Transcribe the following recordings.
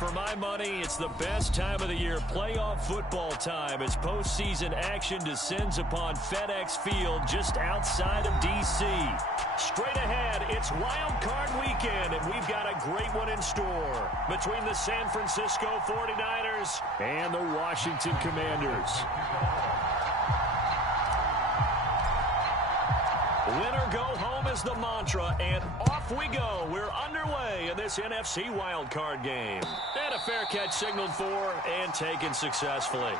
For my money, it's the best time of the year, playoff football time, as postseason action descends upon FedEx Field just outside of D.C. Straight ahead, it's Wild Card Weekend, and we've got a great one in store between the San Francisco 49ers and the Washington Commanders. Win or go home is the mantra, and off we go. We're underway in this NFC wildcard game. And a fair catch signaled for and taken successfully.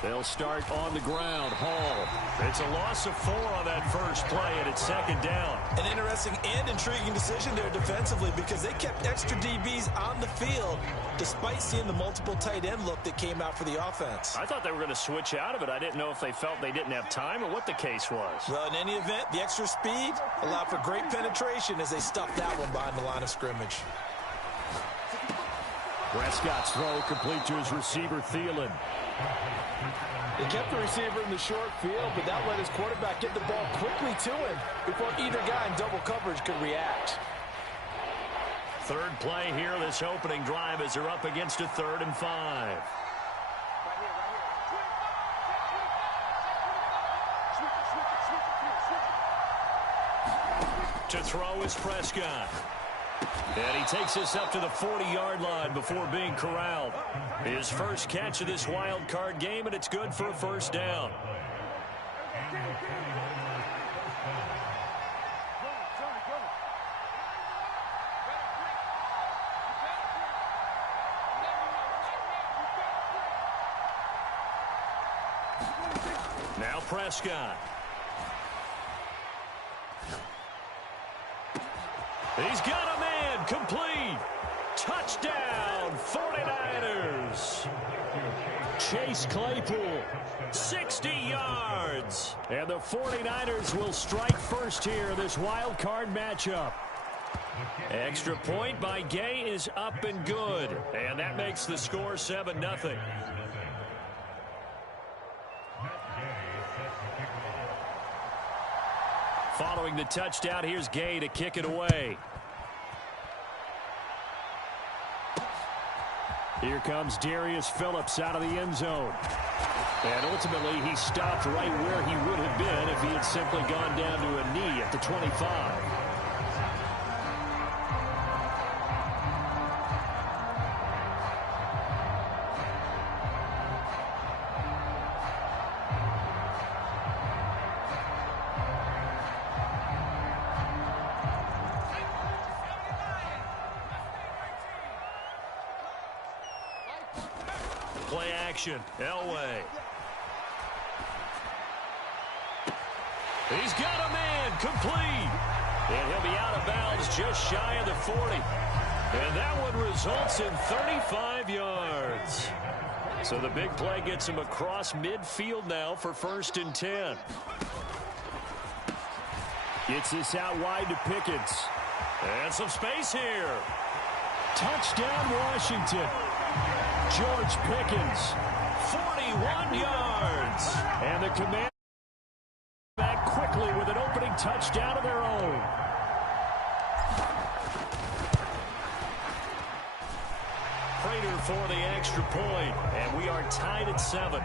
They'll start on the ground. Hall. It's a loss of 4 on that first play, and it's second down. An interesting and intriguing decision there defensively because they kept extra DBs on the field despite seeing the multiple tight end look that came out for the offense. I thought they were going to switch out of it. I didn't know if they felt they didn't have time or what the case was. Well, in any event, the extra speed allowed for great penetration as they stuffed that one behind the line of scrimmage. Prescott's throw complete to his receiver, Thielen. They kept the receiver in the short field, but that let his quarterback get the ball quickly to him before either guy in double coverage could react. Third play here, this opening drive, as they're up against a 3rd and 5. To throw is Prescott. And he takes us up to the 40-yard line before being corralled. His first catch of this wild card game, and it's good for a first down. Now Prescott. He's got a man, complete. Touchdown, 49ers. Chase Claypool, 60 yards. And the 49ers will strike first here, this wild card matchup. Extra point by Gay is up and good. And that makes the score 7-0. Following the touchdown, here's Gay to kick it away. Here comes Darius Phillips out of the end zone. And ultimately, he stopped right where he would have been if he had simply gone down to a knee at the 25. Play action. Elway. He's got a man, complete. And he'll be out of bounds just shy of the 40. And that one results in 35 yards. So the big play gets him across midfield now for 1st and 10. Gets this out wide to Pickens. And some space here. Touchdown, Washington. George Pickens, 41 yards. And the Commanders back quickly with an opening touchdown of their own. Prater for the extra point, and we are tied at 7.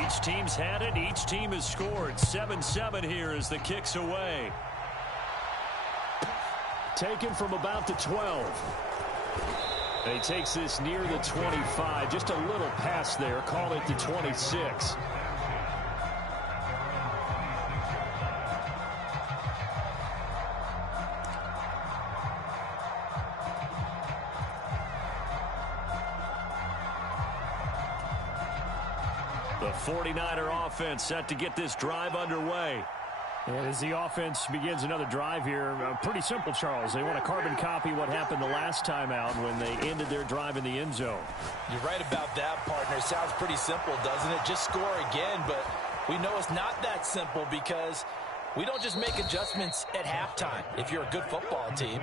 Each team's had it. Each team has scored. 7-7 here as the kick's away. Taken from about the 12. And he takes this near the 25. Just a little pass there. Call it the 26. The 49er offense set to get this drive underway. And as the offense begins another drive here, pretty simple, Charles. They want to carbon copy what happened the last time out when they ended their drive in the end zone. You're right about that, partner. Sounds pretty simple, doesn't it? Just score again, but we know it's not that simple because we don't just make adjustments at halftime. If you're a good football team,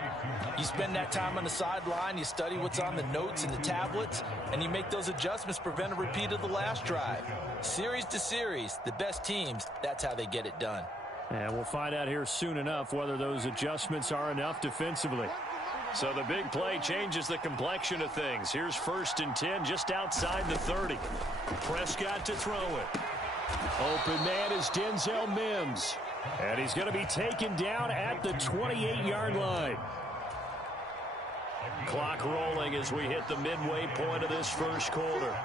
you spend that time on the sideline, you study what's on the notes and the tablets, and you make those adjustments to prevent a repeat of the last drive. Series to series, the best teams, that's how they get it done. And we'll find out here soon enough whether those adjustments are enough defensively. So the big play changes the complexion of things. Here's 1st and 10 just outside the 30. Prescott to throw it. Open man is Denzel Mims. And he's going to be taken down at the 28-yard line. Clock rolling as we hit the midway point of this first quarter.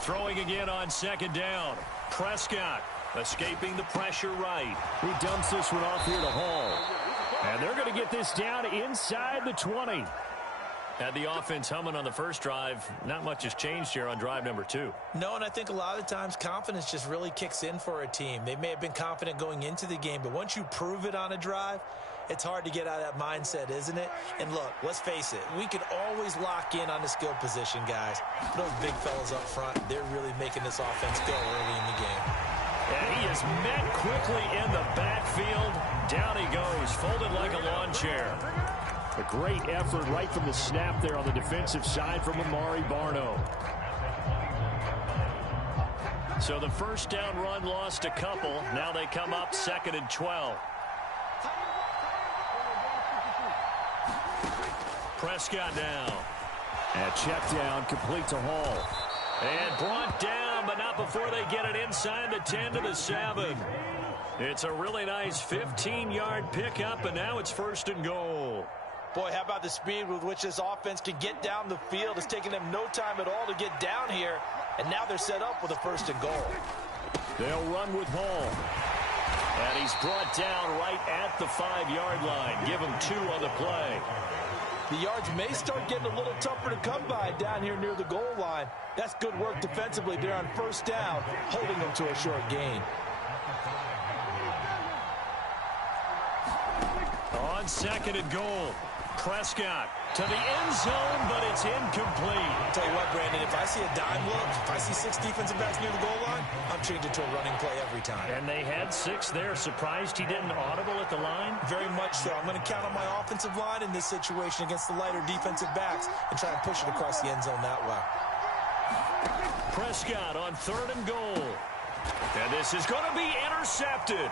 Throwing again on 2nd down. Prescott escaping the pressure right. He dumps this one off here to Hall. And they're going to get this down inside the 20. Had the offense humming on the first drive. Not much has changed here on drive number 2. No, and I think a lot of times confidence just really kicks in for a team. They may have been confident going into the game, but once you prove it on a drive, it's hard to get out of that mindset, isn't it? And look, let's face it, we can always lock in on the skill position, guys. Those big fellas up front, they're really making this offense go early in the game. And he is met quickly in the backfield. Down he goes, folded like a lawn chair. A great effort right from the snap there on the defensive side from Amari Barno. So the 1st down run lost a couple. Now they come up 2nd and 12. Prescott now. And check down, complete to Hall. And brought down, but not before they get it inside the 10 to the 7. It's a really nice 15-yard pickup, and now it's 1st and goal. Boy, how about the speed with which this offense can get down the field? It's taken them no time at all to get down here, and now they're set up with a 1st and goal. They'll run with Hall. And he's brought down right at the 5-yard line. Give him 2 on the play. The yards may start getting a little tougher to come by down here near the goal line. That's good work defensively there on 1st down, holding them to a short gain. On 2nd and goal, Prescott to the end zone, but it's incomplete. I'll tell you what, Brandon, if I see a dime look, if I see 6 defensive backs near the goal line, I'm changing to a running play every time. And they had 6 there. Surprised he didn't audible at the line? Very much so. I'm going to count on my offensive line in this situation against the lighter defensive backs and try and push it across the end zone that way. Prescott on 3rd and goal. And this is going to be intercepted.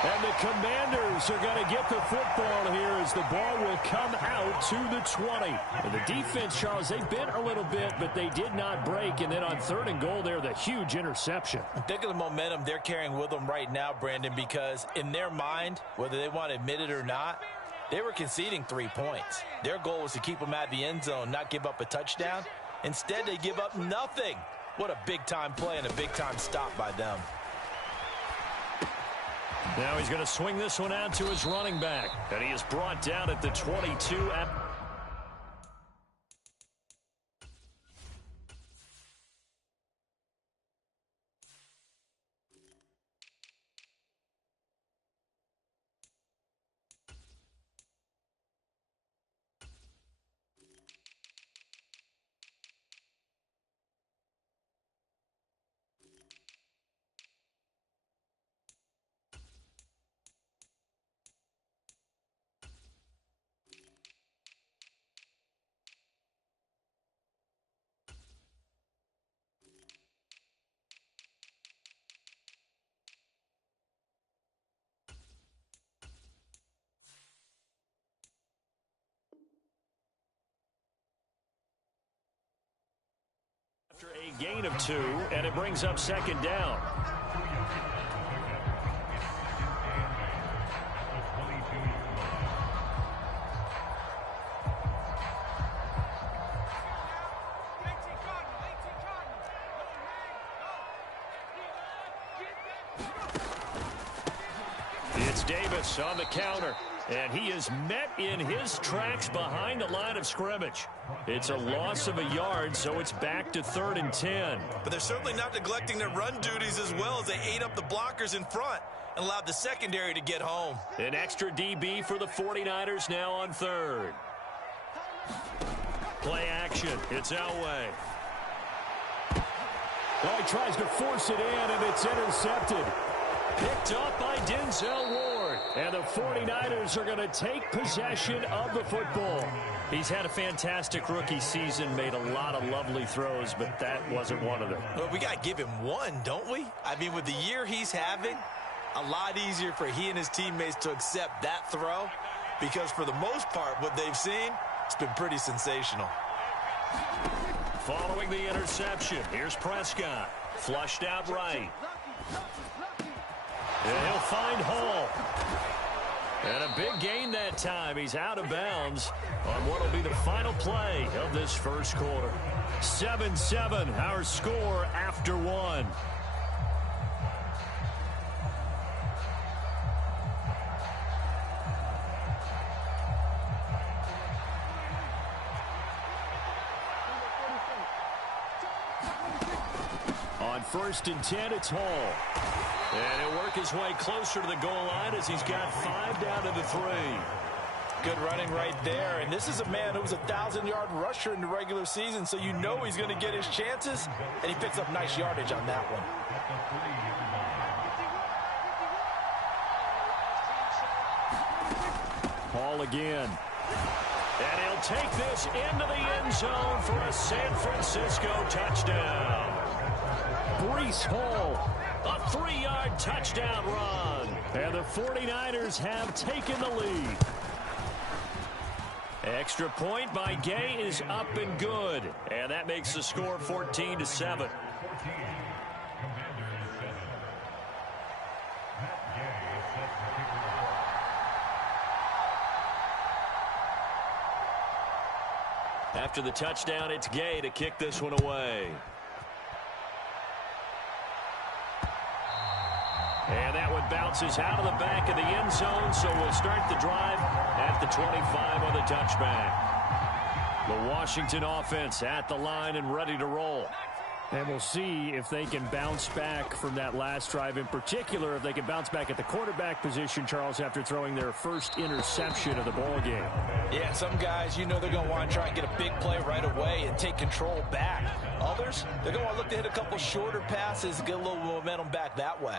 And the Commanders are going to get the football here as the ball will come out to the 20. And the defense, Charles, they bent a little bit, but they did not break. And then on 3rd and goal there, the huge interception. Think of the momentum they're carrying with them right now, Brandon, because in their mind, whether they want to admit it or not, they were conceding 3 points. Their goal was to keep them at the end zone, not give up a touchdown. Instead, they give up nothing. What a big-time play and a big-time stop by them. Now he's going to swing this one out to his running back. And he is brought down at the 22. After a gain of 2, and it brings up 2nd down. It's Davis on the counter. And he is met in his tracks behind the line of scrimmage. It's a loss of a yard, so it's back to 3rd and 10. But they're certainly not neglecting their run duties as well as they ate up the blockers in front and allowed the secondary to get home. An extra DB for the 49ers now on 3rd. Play action. It's Elway. Oh, he tries to force it in, and it's intercepted. Picked up by Denzel Ward. And the 49ers are going to take possession of the football. He's had a fantastic rookie season, made a lot of lovely throws, but that wasn't one of them. Well, we got to give him one, don't we? I mean, with the year he's having, a lot easier for he and his teammates to accept that throw because for the most part, what they've seen, it's been pretty sensational. Following the interception, here's Prescott. Flushed out right. And he'll find Hall. And a big gain that time. He's out of bounds on what will be the final play of this first quarter. 7-7, our score after one. On 1st and 10, it's Hall. And he'll work his way closer to the goal line as he's got 5 down to the 3. Good running right there. And this is a man who was a 1,000-yard rusher in the regular season, so you know he's going to get his chances, and he picks up nice yardage on that one. Hall again. And he'll take this into the end zone for a San Francisco touchdown. Breece Hall, a 3-yard touchdown run. And the 49ers have taken the lead. Extra point by Gay is up and good. And that makes the score 14-7. After the touchdown, it's Gay to kick this one away. And that one bounces out of the back of the end zone, so we'll start the drive at the 25 on the touchback. The Washington offense at the line and ready to roll. And we'll see if they can bounce back from that last drive. In particular, if they can bounce back at the quarterback position, Charles, after throwing their first interception of the ball game. Yeah, some guys, you know they're going to want to try and get a big play right away and take control back. Others, they're going to want to look to hit a couple shorter passes and get a little momentum back that way.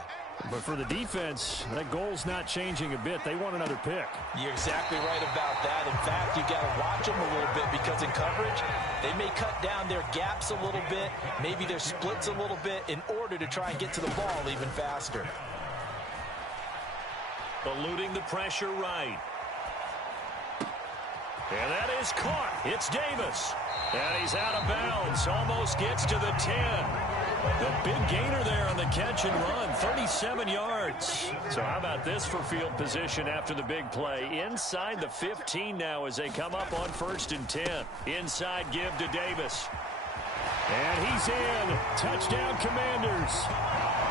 But for the defense, that goal's not changing a bit. They want another pick. You're exactly right about that. In fact, you got to watch them a little bit because in coverage, they may cut down their gaps a little bit, maybe their splits a little bit in order to try and get to the ball even faster. Eluding the pressure right. And that is caught. It's Davis. And he's out of bounds. Almost gets to the 10. The big gainer there on the catch and run, 37 yards. So how about this for field position after the big play? Inside the 15 now as they come up on 1st and 10. Inside give to Davis. And he's in. Touchdown Commanders.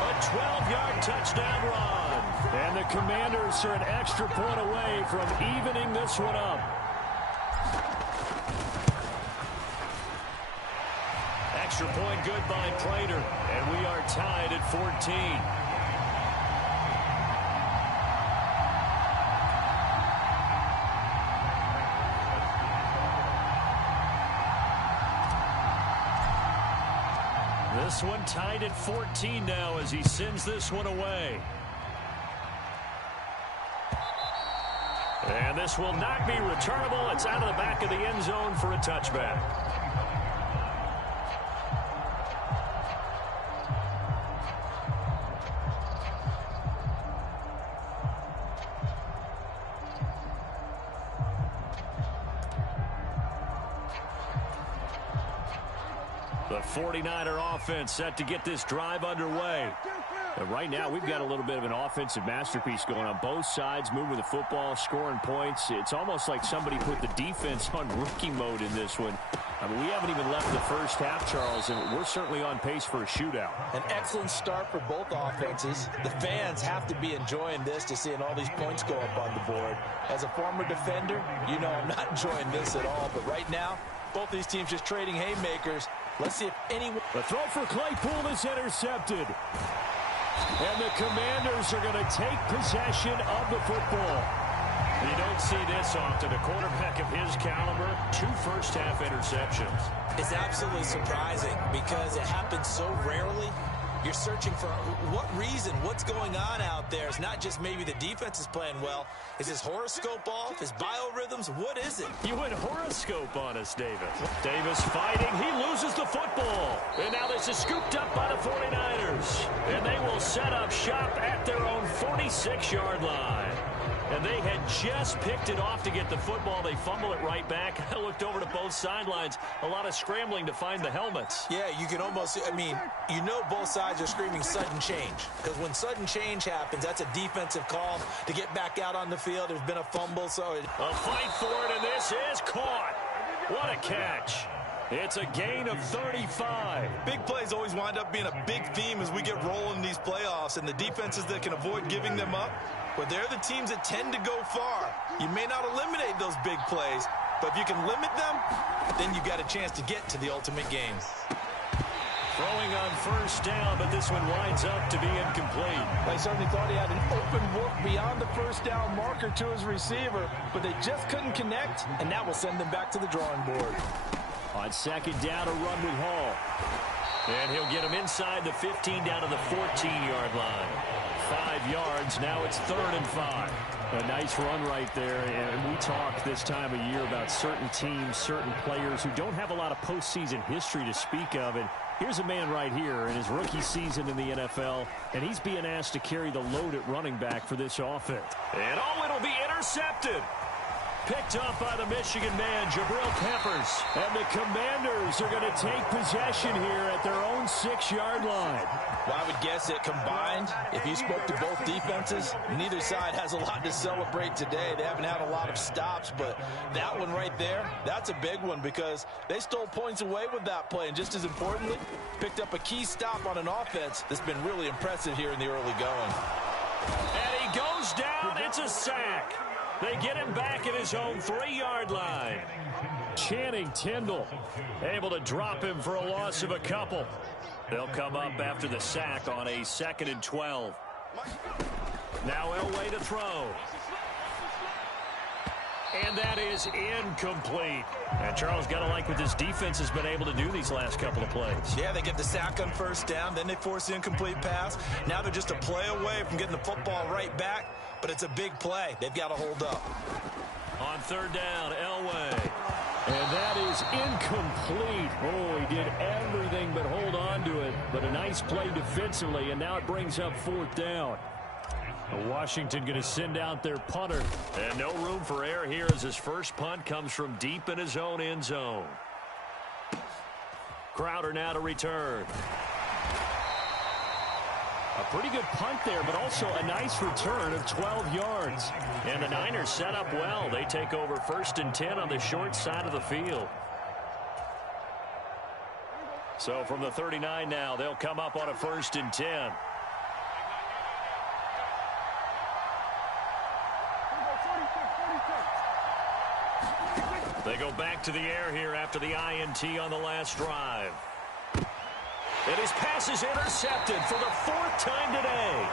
A 12-yard touchdown run. And the Commanders are an extra point away from evening this one up. Extra point good by Prater, and we are tied at 14. This one tied at 14 now as he sends this one away. And this will not be returnable. It's out of the back of the end zone for a touchback. The 49er offense set to get this drive underway. And right now, we've got a little bit of an offensive masterpiece going on both sides, moving the football, scoring points. It's almost like somebody put the defense on rookie mode in this one. I mean, we haven't even left the first half, Charles, and we're certainly on pace for a shootout. An excellent start for both offenses. The fans have to be enjoying this to seeing all these points go up on the board. As a former defender, you know I'm not enjoying this at all. But right now, both these teams just trading haymakers. Let's see if anyone... The throw for Claypool is intercepted. And the Commanders are going to take possession of the football. You don't see this often. A quarterback of his caliber, 2 first-half interceptions. It's absolutely surprising because it happens so rarely. You're searching for what reason, what's going on out there. It's not just maybe the defense is playing well. Is his horoscope off? His biorhythms? What is it? You went horoscope on us, Davis. Davis fighting. He loses the football. And now this is scooped up by the 49ers. And they will set up shop at their own 46-yard line. And they had just picked it off to get the football. They fumble it right back. I looked over to both sidelines. A lot of scrambling to find the helmets. Yeah, you can almost, I mean, you know both sides are screaming sudden change. Because when sudden change happens, that's a defensive call to get back out on the field. There's been a fumble, so... A fight for it, and this is caught. What a catch. It's a gain of 35. Big plays always wind up being a big theme as we get rolling in these playoffs, and the defenses that can avoid giving them up, well, they're the teams that tend to go far. You may not eliminate those big plays, but if you can limit them, then you got a chance to get to the ultimate game. Throwing on first down, but this one winds up to be incomplete. They certainly thought he had an open look beyond the first down marker to his receiver, but they just couldn't connect, and that will send them back to the drawing board. On second down, a run with Hall. And he'll get him inside the 15 down to the 14-yard line. 5 yards. Now it's 3rd and 5. A nice run right there. And we talk this time of year about certain teams, certain players who don't have a lot of postseason history to speak of. And here's a man right here in his rookie season in the NFL, and he's being asked to carry the load at running back for this offense. And it'll be intercepted. Picked up by the Michigan man, Jabril Peppers. And the Commanders are going to take possession here at their own 6-yard line. Well, I would guess that combined, if you spoke to both defenses, neither side has a lot to celebrate today. They haven't had a lot of stops, but that one right there, that's a big one because they stole points away with that play. And just as importantly, picked up a key stop on an offense that's been really impressive here in the early going. And he goes down. It's a sack. They get him back at his own 3-yard line. Channing Tindall able to drop him for a loss of a couple. They'll come up after the sack on a 2nd and 12. Now Elway to throw. And that is incomplete. And Charles, got to like what this defense has been able to do these last couple of plays. Yeah, they get the sack on first down, then they force the incomplete pass. Now they're just a play away from getting the football right back, but it's a big play. They've got to hold up. On 3rd down, Elway. And that is incomplete. Oh, he did everything but hold on to it. But a nice play defensively, and now it brings up 4th down. Washington going to send out their punter. And no room for error here as his first punt comes from deep in his own end zone. Crowder now to return. A pretty good punt there, but also a nice return of 12 yards. And the Niners set up well. They take over 1st and 10 on the short side of the field. So from the 39 now, they'll come up on a 1st and 10. They go back to the air here after the INT on the last drive. And his pass is intercepted for the 4th time today.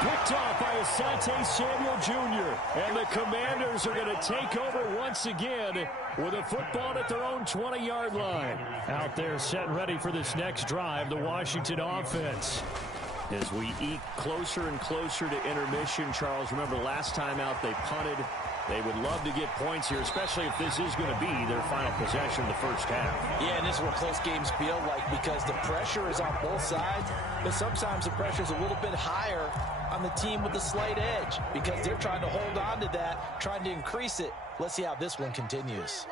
Picked off by Asante Samuel Jr. And the Commanders are going to take over once again with a football at their own 20-yard line. Out there set ready for this next drive, the Washington offense. As we eke closer and closer to intermission, Charles, remember last time out they punted. They would love to get points here, especially if this is going to be their final possession of the first half. Yeah, and this is what close games feel like because the pressure is on both sides, but sometimes the pressure is a little bit higher on the team with the slight edge because they're trying to hold on to that, trying to increase it. Let's see how this one continues.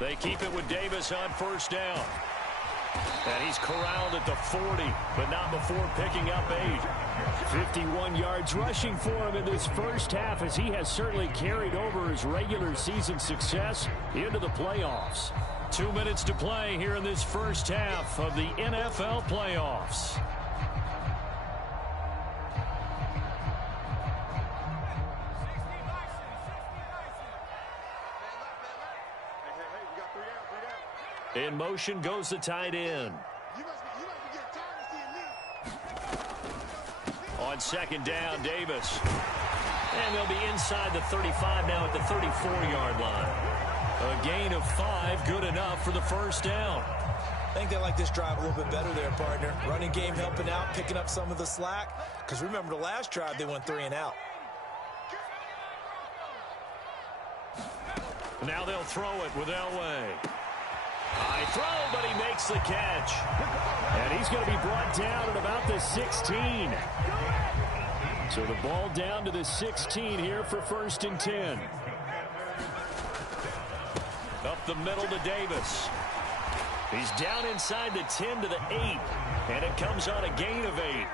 They keep it with Davis on 1st down. And he's corralled at the 40, but not before picking up 8. 51 yards rushing for him in this first half, as he has certainly carried over his regular season success into the playoffs. 2 minutes to play here in this first half of the NFL playoffs. In motion goes the tight end. On second down, Davis. And they'll be inside the 35 now at the 34-yard line. A gain of 5, good enough for the first down. I think they like this drive a little bit better there, partner. Running game helping out, picking up some of the slack. Because remember the last drive, they went 3 and out. Now they'll throw it with Elway. High throw, but he makes the catch. And he's going to be brought down at about the 16. So the ball down to the 16 here for 1st and 10. Up the middle to Davis. He's down inside the 10 to the 8. And it comes on a gain of 8.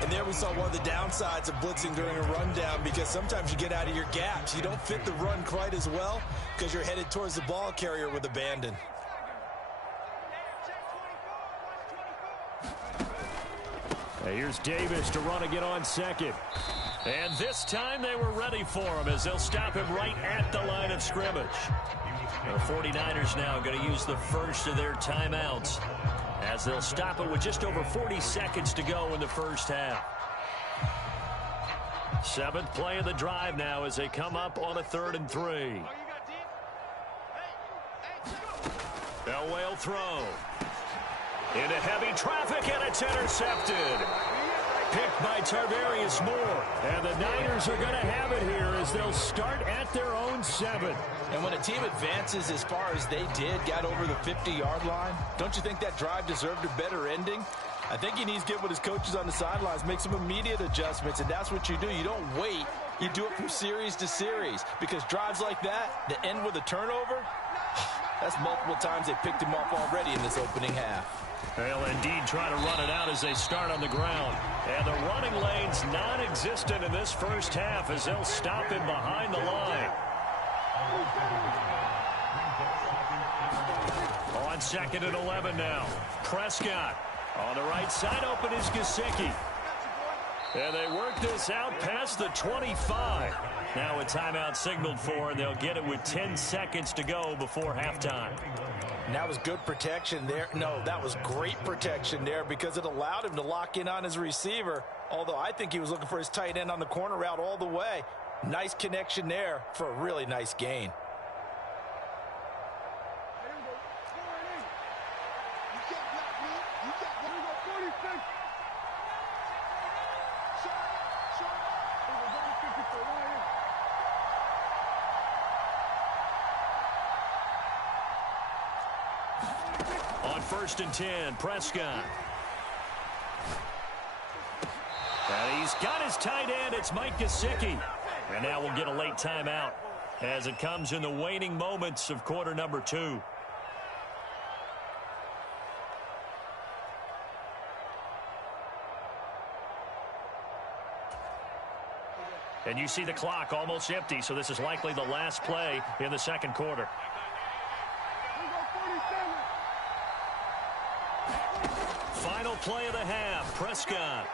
And there we saw one of the downsides of blitzing during a rundown, because sometimes you get out of your gaps. You don't fit the run quite as well because you're headed towards the ball carrier with abandon. Here's Davis to run again on second. And this time they were ready for him, as they'll stop him right at the line of scrimmage. The 49ers now going to use the first of their timeouts, as they'll stop it with just over 40 seconds to go in the first half. 7th play of the drive now as they come up on a 3rd and 3. Elway will throw. Into heavy traffic, and it's intercepted. Picked by Tarvarius Moore. And the Niners are going to have it here as they'll start at their own 7. And when a team advances as far as they did, got over the 50-yard line, don't you think that drive deserved a better ending? I think he needs to get with his coaches on the sidelines, make some immediate adjustments, and that's what you do. You don't wait. You do it from series to series, because drives like that end with a turnover, that's multiple times they picked him off already in this opening half. They'll indeed try to run it out as they start on the ground. And the running lane's non-existent in this first half as they'll stop him behind the line. On 2nd and 11 now. Prescott on the right side, open is Gesicki. And they work this out past the 25. Now a timeout signaled for, and they'll get it with 10 seconds to go before halftime. And that was good protection there. No, that was great protection there, because it allowed him to lock in on his receiver, although I think he was looking for his tight end on the corner route all the way. Nice connection there for a really nice gain. On 1st and 10, Prescott. And he's got his tight end. It's Mike Gesicki. And now we'll get a late timeout as it comes in the waning moments of quarter number 2. And you see the clock almost empty, so this is likely the last play in the second quarter. Final play of the half, Prescott.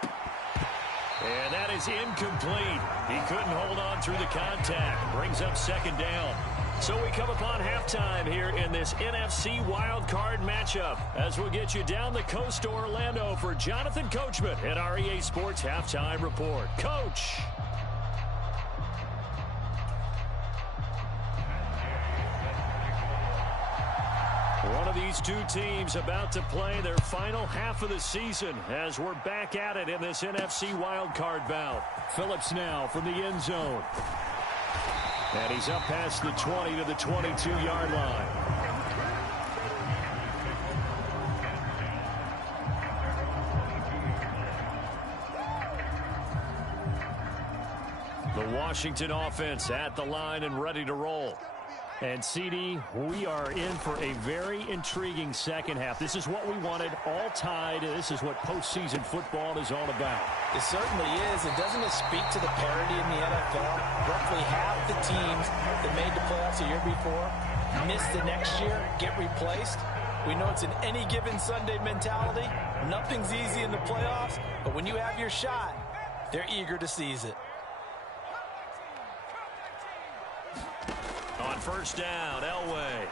And that is incomplete. He couldn't hold on through the contact. Brings up 2nd down. So we come upon halftime here in this NFC wildcard matchup, as we'll get you down the coast to Orlando for Jonathan Coachman at our EA Sports Halftime Report. Coach. One of these two teams about to play their final half of the season as we're back at it in this NFC wildcard bout. Phillips now from the end zone. And he's up past the 20 to the 22-yard line. The Washington offense at the line and ready to roll. And, CD, we are in for a very intriguing second half. This is what we wanted, all tied. This is what postseason football is all about. It certainly is. And doesn't it speak to the parity in the NFL? Roughly half the teams that made the playoffs the year before miss the next year, get replaced. We know it's an any given Sunday mentality. Nothing's easy in the playoffs, but when you have your shot, they're eager to seize it. On first down, Elway.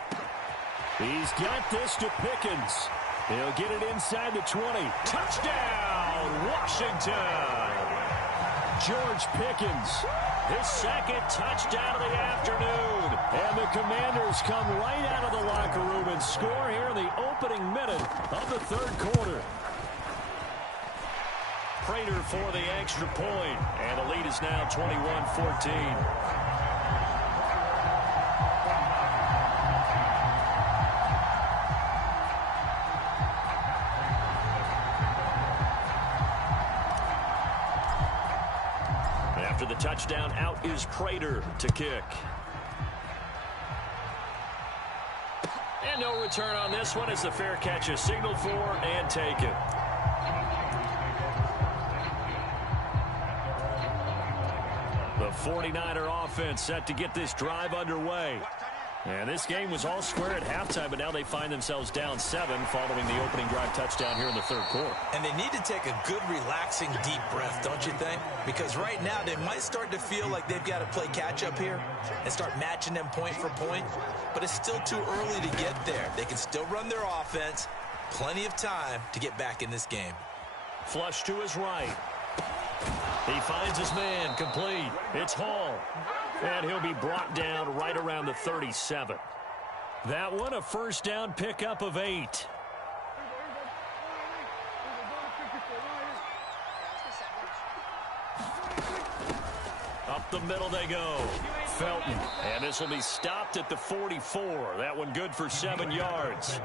He's got this to Pickens. He'll get it inside the 20. Touchdown, Washington. George Pickens, His second touchdown of the afternoon. and the Commanders come right out of the locker room and score here in the opening minute of the third quarter. Prater for the extra point, and the lead is now 21-14. After the touchdown, out is Prater to kick. And no return on this one as the fair catch is signaled for and taken. The 49er offense set to get this drive underway. And this game was all square at halftime, but now they find themselves down 7 following the opening drive touchdown here in the third quarter. And they need to take a good, relaxing, deep breath, don't you think? Because right now they might start to feel like they've got to play catch-up here and start matching them point for point. But it's still too early to get there. They can still run their offense. Plenty of time to get back in this game. Flush to his right. He finds his man, complete. It's Hall. And he'll be brought down right around the 37. That one, a first down pickup of 8. Up the middle they go. Felton. And this will be stopped at the 44. That one good for 7 yards.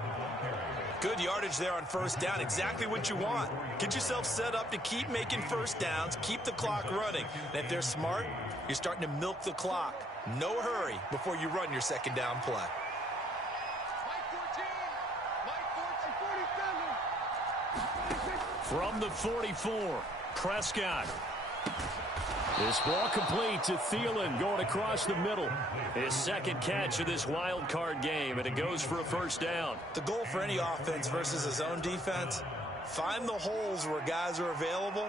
Good yardage there on first down. Exactly what you want. Get yourself set up to keep making first downs, keep the clock running. And if they're smart, you're starting to milk the clock. No hurry before you run your second down play. From the 44, Prescott. This ball complete to Thielen going across the middle. His second catch of this wild card game, and it goes for a first down. The goal for any offense versus his own defense, find the holes where guys are available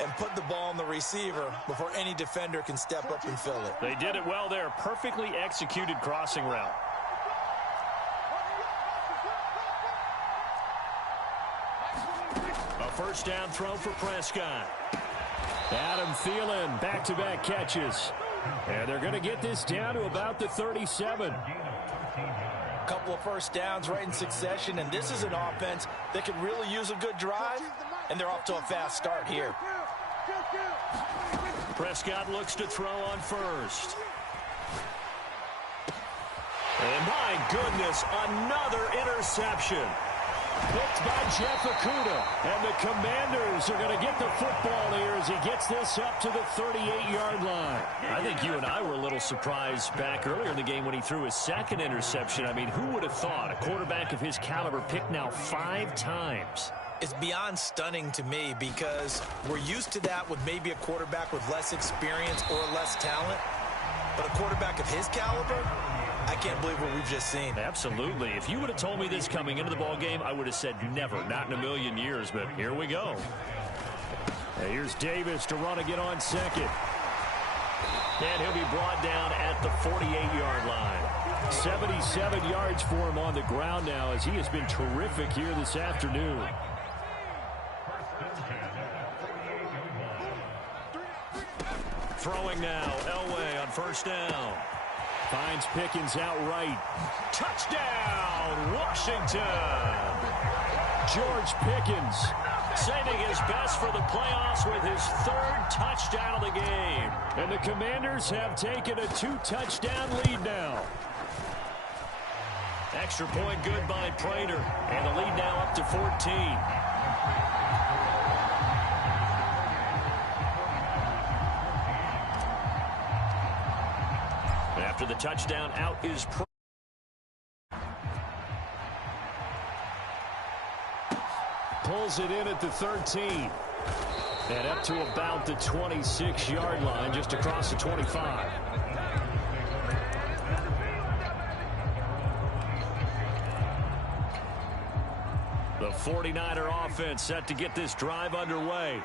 and put the ball on the receiver before any defender can step up and fill it. They did it well there. Perfectly executed crossing route. A first down throw for Prescott. Adam Thielen, back-to-back catches. And they're going to get this down to about the 37. Couple of first downs right in succession, and this is an offense that could really use a good drive, and they're off to a fast start here. Prescott looks to throw on first. And my goodness, another interception. Picked by Jeff Okudah. And the Commanders are going to get the football here as he gets this up to the 38-yard line. I think you and I were a little surprised back earlier in the game when he threw his second interception. I mean, who would have thought a quarterback of his caliber picked now 5 times? It's beyond stunning to me because we're used to that with maybe a quarterback with less experience or less talent. But a quarterback of his caliber, I can't believe what we've just seen. Absolutely. If you would have told me this coming into the ball game, I would have said never, not in a million years. But here we go. And here's Davis to run again on second. And he'll be brought down at the 48-yard line. 77 yards for him on the ground now as he has been terrific here this afternoon. Throwing now, Elway on first down. Finds Pickens outright. Touchdown, Washington! George Pickens saving his best for the playoffs with his 3rd touchdown of the game. And the Commanders have taken a 2-touchdown lead now. Extra point good by Prater. And the lead now up to 14. After the touchdown, out is pulls it in at the 13. And up to about the 26-yard line, just across the 25. The 49er offense set to get this drive underway.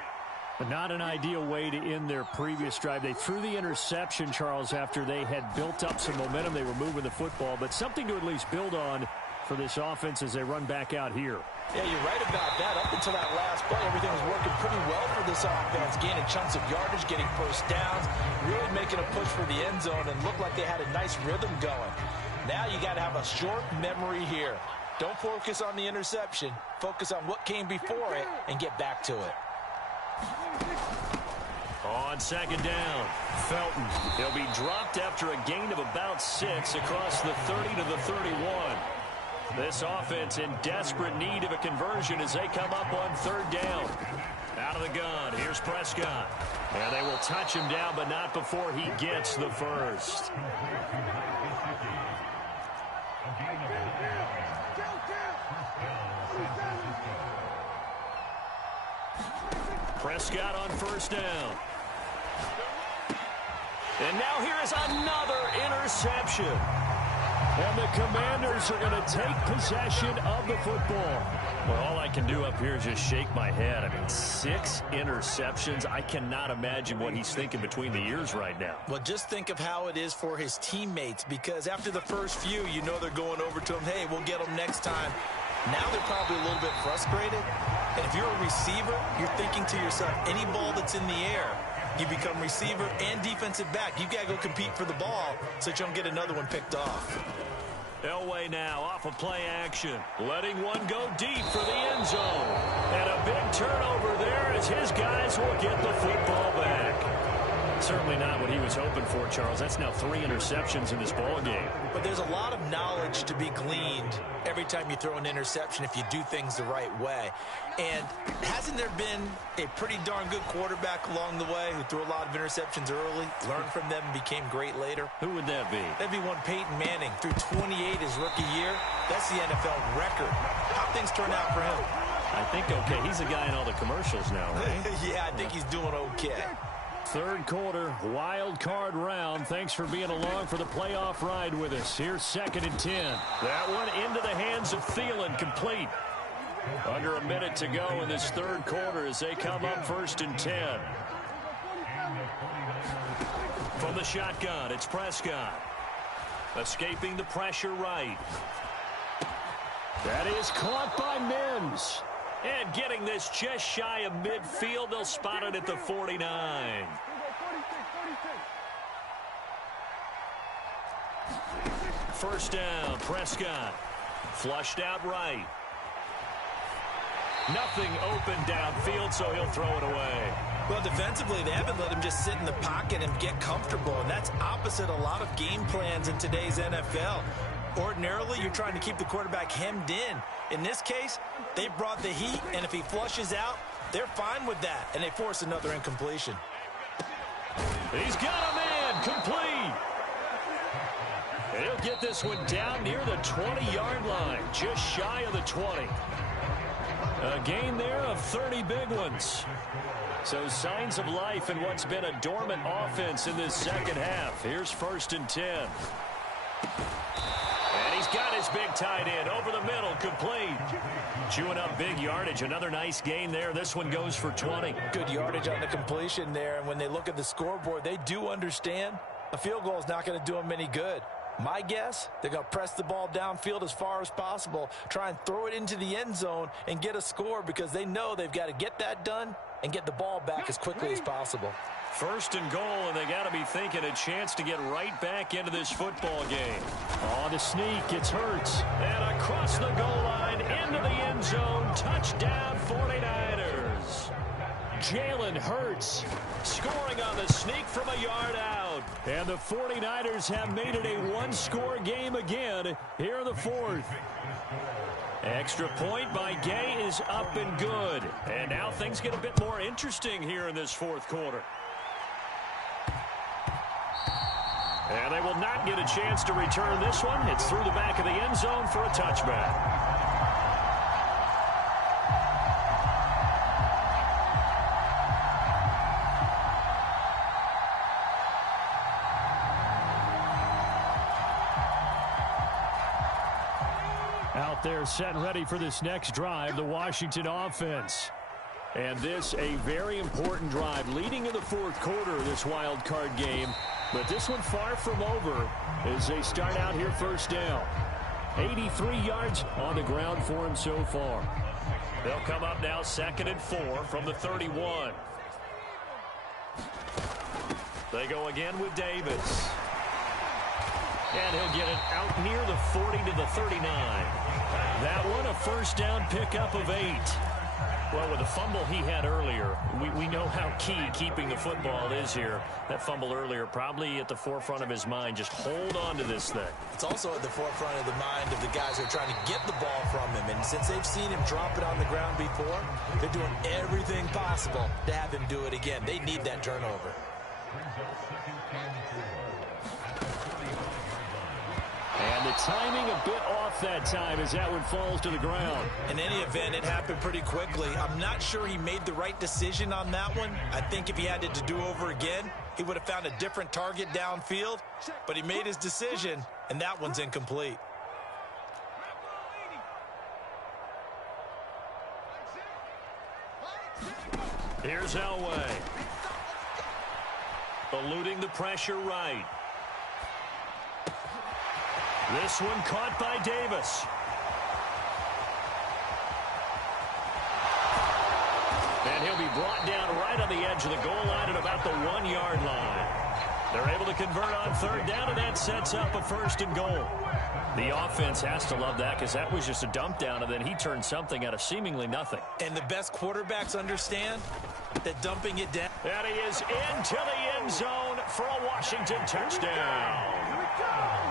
But not an ideal way to end their previous drive. They threw the interception, Charles, after they had built up some momentum. They were moving the football, but something to at least build on for this offense as they run back out here. Yeah, you're right about that. Up until that last play, everything was working pretty well for this offense, gaining chunks of yardage, getting first downs, really making a push for the end zone, and looked like they had a nice rhythm going. Now you got to have a short memory here. Don't focus on the interception. Focus on what came before it and get back to it. On second down, Felton. He'll be dropped after a gain of about 6 across the 30 to the 31. This offense in desperate need of a conversion as they come up on third down. Out of the gun, here's Prescott. And they will touch him down, but not before he gets the first. Prescott on first down. And now here is another interception. And the Commanders are going to take possession of the football. Well, all I can do up here is just shake my head. I mean, 6 interceptions. I cannot imagine what he's thinking between the ears right now. Well, just think of how it is for his teammates, because after the first few, you know they're going over to him, hey, we'll get them next time. Now they're probably a little bit frustrated. And if you're a receiver, you're thinking to yourself, any ball that's in the air, you become receiver and defensive back. You've got to go compete for the ball so that you don't get another one picked off. Elway now off of play action, letting one go deep for the end zone. And a big turnover there as his guys will get the football back. Certainly not what he was hoping for, Charles. That's now 3 interceptions in this ball game. But there's a lot of knowledge to be gleaned every time you throw an interception if you do things the right way. And hasn't there been a pretty darn good quarterback along the way who threw a lot of interceptions early, learned from them, and became great later? Who would that be? That'd be one Peyton Manning. Threw 28 his rookie year. That's the NFL record. How things turn out for him? I think okay. He's a guy in all the commercials now, right? Yeah, I think he's doing okay. Third quarter, wild card round. Thanks for being along for the playoff ride with us. Here's 2nd and 10. That one into the hands of Thielen, complete. Under a minute to go in this third quarter as they come up 1st and 10. From the shotgun, it's Prescott. Escaping the pressure right. That is caught by Mims. And getting this just shy of midfield, they'll spot it at the 49. First down, Prescott. Flushed out right. Nothing open downfield, so he'll throw it away. Well, defensively, they haven't let him just sit in the pocket and get comfortable, and that's opposite a lot of game plans in today's NFL. Ordinarily, you're trying to keep the quarterback hemmed in. In this case, they brought the heat, and if he flushes out, they're fine with that, and they force another incompletion. He's got a man, complete. And he'll get this one down near the 20-yard line, just shy of the 20. A gain there of 30 big ones. So signs of life in what's been a dormant offense in this second half. Here's 1st and 10. And he's got his big tight end over the middle, complete. Chewing up big yardage. Another nice gain there. This one goes for 20. Good yardage on the completion there. And when they look at the scoreboard, they do understand a field goal is not going to do them any good. My guess, they're going to press the ball downfield as far as possible, try and throw it into the end zone and get a score because they know they've got to get that done and get the ball back as quickly as possible. 1st and goal, and they got to be thinking a chance to get right back into this football game. On the sneak, it's Hurts. And across the goal line, into the end zone, touchdown 49ers. Jalen Hurts scoring on the sneak from a yard out. And the 49ers have made it a one-score game again here in the 4th. Extra point by Gay is up and good. And now things get a bit more interesting here in this 4th quarter. And they will not get a chance to return this one. It's through the back of the end zone for a touchback. Out there set and ready for this next drive, the Washington offense. And this a very important drive leading in the fourth quarter of this wild card game. But this one far from over as they start out here first down. 83 yards on the ground for him so far. They'll come up now 2nd and 4 from the 31. They go again with Davis. And he'll get it out near the 40 to the 39. That one a first down pickup of 8. Well, with the fumble he had earlier, we know how key keeping the football is here. That fumble earlier probably at the forefront of his mind. Just hold on to this thing. It's also at the forefront of the mind of the guys who are trying to get the ball from him. And since they've seen him drop it on the ground before, they're doing everything possible to have him do it again. They need that turnover. And the timing a bit off that time as that one falls to the ground. In any event, it happened pretty quickly. I'm not sure he made the right decision on that one. I think if he had it to do over again, he would have found a different target downfield. But he made his decision, and that one's incomplete. Here's Elway. Eluding the pressure right. This one caught by Davis. And he'll be brought down right on the edge of the goal line at about the 1-yard line. They're able to convert on third down, and that sets up a 1st and goal. The offense has to love that because that was just a dump down, and then he turned something out of seemingly nothing. And the best quarterbacks understand that dumping it down. And he is into the end zone for a Washington touchdown.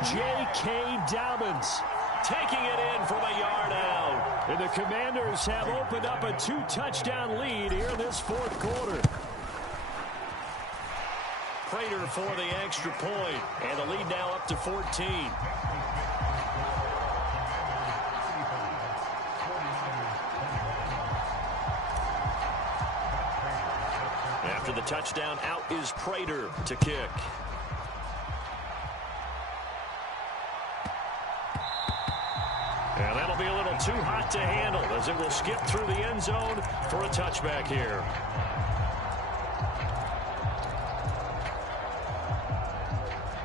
J.K. Dobbins taking it in from a yard out. And the Commanders have opened up a 2-touchdown lead here in this fourth quarter. Prater for the extra point, and the lead now up to 14. After the touchdown, out is Prater to kick. And that'll be a little too hot to handle as it will skip through the end zone for a touchback here.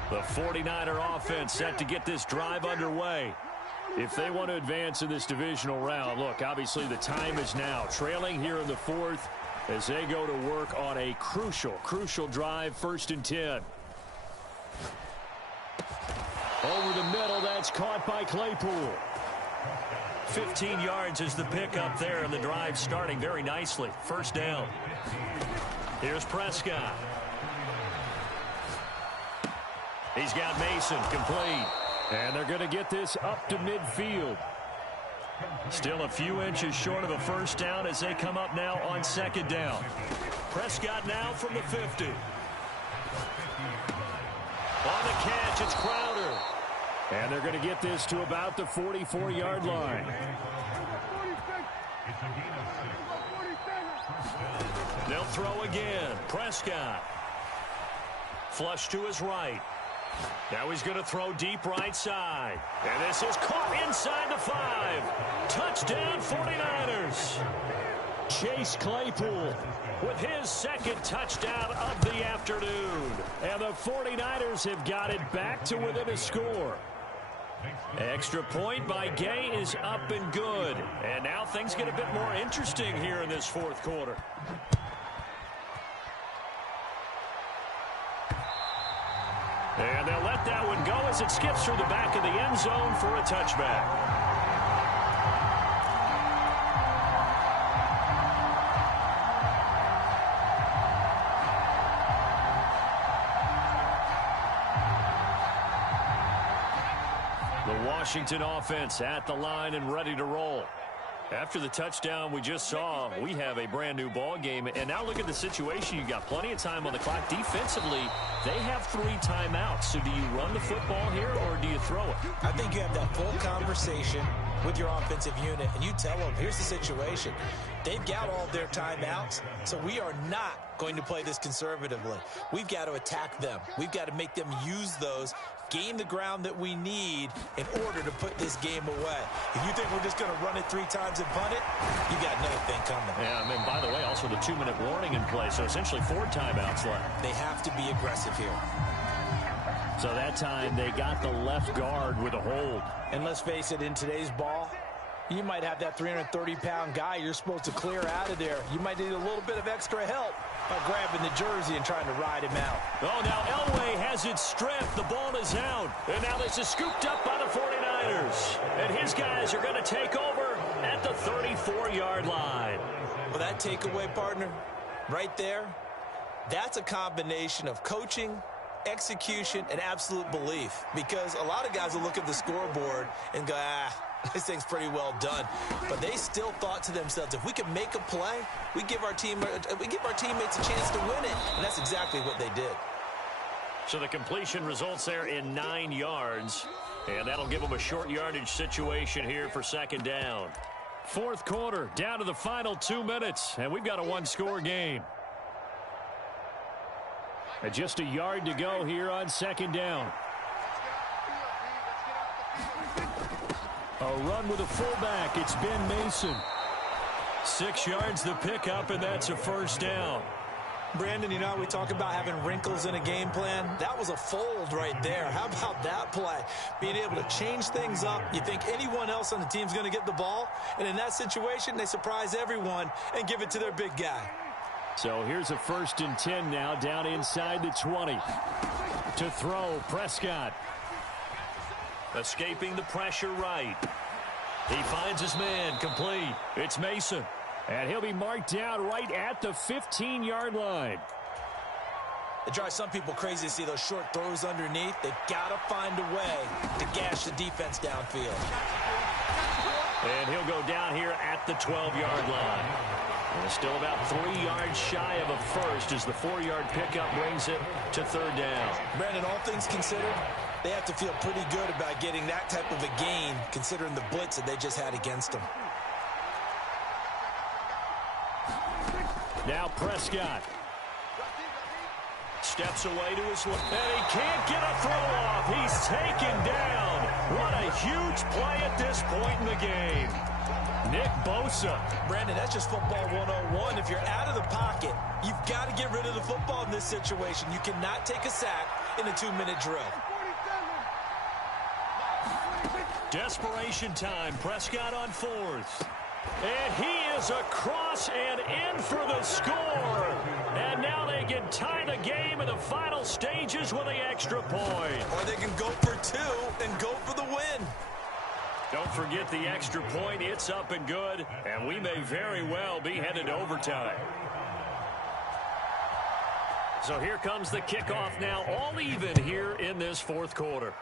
The 49er offense set to get this drive underway. If they want to advance in this divisional round, look, obviously the time is now. Trailing here in the fourth as they go to work on a crucial drive, 1st and 10. Over the middle, that's caught by Claypool. 15 yards is the pickup there, and the drive starting very nicely. 1st down. Here's Prescott. He's got Mason complete. And they're going to get this up to midfield. Still a few inches short of a 1st down as they come up now on 2nd down. Prescott now from the 50. On the catch, it's Crowder. And they're going to get this to about the 44-yard line. They'll throw again. Prescott. Flush to his right. Now he's going to throw deep right side. And this is caught inside the 5. Touchdown 49ers. Chase Claypool with his 2nd touchdown of the afternoon. And the 49ers have got it back to within a score. Extra point by Gay is up and good. And now things get a bit more interesting here in this fourth quarter. And they'll let that one go as it skips through the back of the end zone for a touchback. The Washington offense at the line and ready to roll. After the touchdown we just saw, we have a brand new ball game. And now look at the situation. You got plenty of time on the clock. Defensively, they have 3 timeouts. So do you run the football here or do you throw it? I think you have that full conversation with your offensive unit and you tell them, here's the situation. They've got all their timeouts, so we are not going to play this conservatively. We've got to attack them. We've got to make them use those, gain the ground that we need in order to put this game away. If you think we're just going to run it 3 times and punt it, you got nothing coming. Yeah, and by the way, also the 2-minute warning in play, so essentially 4 timeouts left. They have to be aggressive here. So that time they got the left guard with a hold. And let's face it, in today's ball, you might have that 330-pound guy you're supposed to clear out of there. You might need a little bit of extra help by grabbing the jersey and trying to ride him out. Oh, now Elway has it stripped. The ball is out. And now this is scooped up by the 49ers. And his guys are going to take over at the 34-yard line. Well, that takeaway, partner, right there, that's a combination of coaching, execution, and absolute belief. Because a lot of guys will look at the scoreboard and go, this thing's pretty well done. But they still thought to themselves, if we can make a play, we give our teammates a chance to win it. And that's exactly what they did. So the completion results there in 9 yards. And that'll give them a short yardage situation here for 2nd down. 4th quarter, down to the final 2 minutes. And we've got a 1-score game. And just a yard to go here on 2nd down. A run with a fullback. It's Ben Mason. 6 yards the pickup, and that's a 1st down. Brandon, you know how we talk about having wrinkles in a game plan? That was a fold right there. How about that play? Being able to change things up. You think anyone else on the team's going to get the ball, and in that situation, they surprise everyone and give it to their big guy. So here's a 1st and 10 now, down inside the 20. To throw, Prescott. Escaping the pressure right. He finds his man, complete. It's Mason. And he'll be marked down right at the 15-yard line. It drives some people crazy to see those short throws underneath. They've got to find a way to gash the defense downfield. And he'll go down here at the 12-yard line. And still about 3 yards shy of a first as the 4-yard pickup brings it to 3rd down. Brandon, all things considered, they have to feel pretty good about getting that type of a gain considering the blitz that they just had against them. Now Prescott. Steps away to his left. And he can't get a throw off. He's taken down. What a huge play at this point in the game. Nick Bosa. Brandon, that's just football 101. If you're out of the pocket, you've got to get rid of the football in this situation. You cannot take a sack in a 2-minute drill. Desperation time. Prescott on 4th. And he is across and in for the score. And now they can tie the game in the final stages with the extra point. Or they can go for 2 and go for the win. Don't forget the extra point. It's up and good. And we may very well be headed to overtime. So here comes the kickoff now, all even here in this 4th quarter.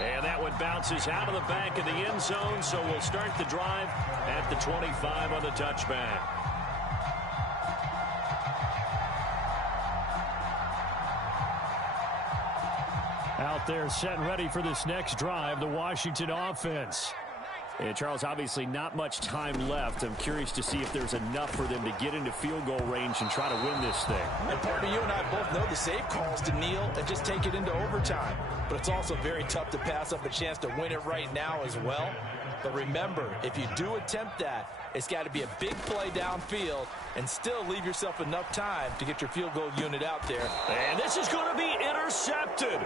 And that one bounces out of the back of the end zone, so we'll start the drive at the 25 on the touchback. Out there set and ready for this next drive, the Washington offense. And Charles, obviously not much time left. I'm curious to see if there's enough for them to get into field goal range and try to win this thing. And partner, you and I both know the safe calls to kneel and just take it into overtime. But it's also very tough to pass up a chance to win it right now as well. But remember, if you do attempt that, it's got to be a big play downfield and still leave yourself enough time to get your field goal unit out there. And this is going to be intercepted.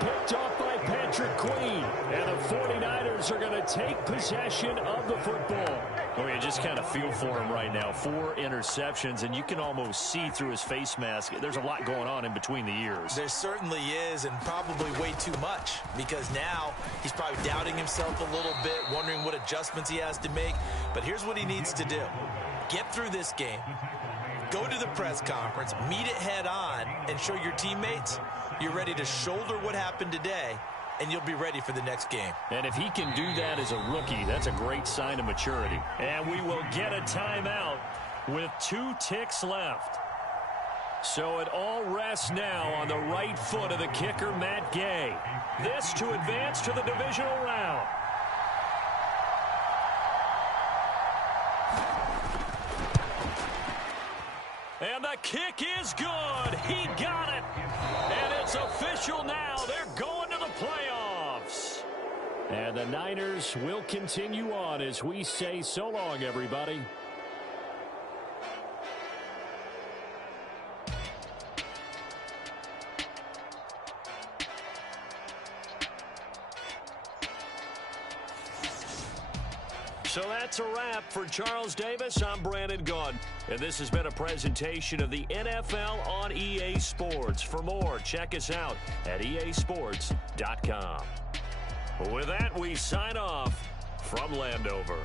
Picked off by Patrick Queen. And the 49ers are going to take possession of the football. Oh, you just kind of feel for him right now. 4 interceptions, and you can almost see through his face mask. There's a lot going on in between the ears. There certainly is, and probably way too much, because now he's probably doubting himself a little bit, wondering what adjustments he has to make. But here's what he needs to do. Get through this game, go to the press conference, meet it head on, and show your teammates you're ready to shoulder what happened today, and you'll be ready for the next game. And if he can do that as a rookie, that's a great sign of maturity. And we will get a timeout with 2 ticks left. So it all rests now on the right foot of the kicker, Matt Gay. This to advance to the divisional round. And the kick is good. He got it. And it's official now. They're going to the playoffs. And the Niners will continue on as we say so long, everybody. So that's a wrap for Charles Davis. I'm Brandon Gaudin. And this has been a presentation of the NFL on EA Sports. For more, check us out at easports.com. With that, we sign off from Landover.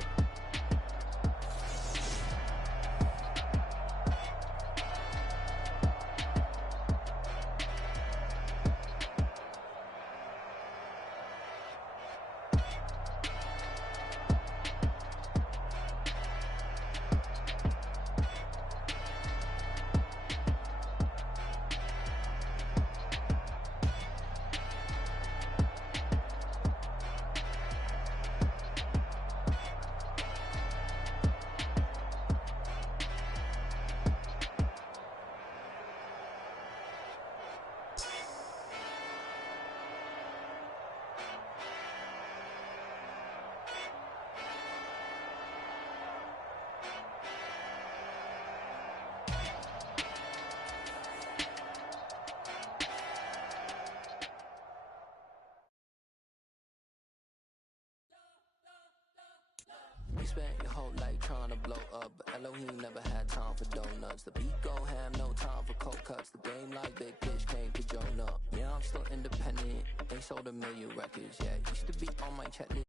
You spent your whole life trying to blow up, but Elohim never had time for donuts. The beat go ham, no time for cold cuts. The game like Big Fish came to Jonah. Yeah, I'm still independent, ain't sold a million records yet. Used to be on my checklist.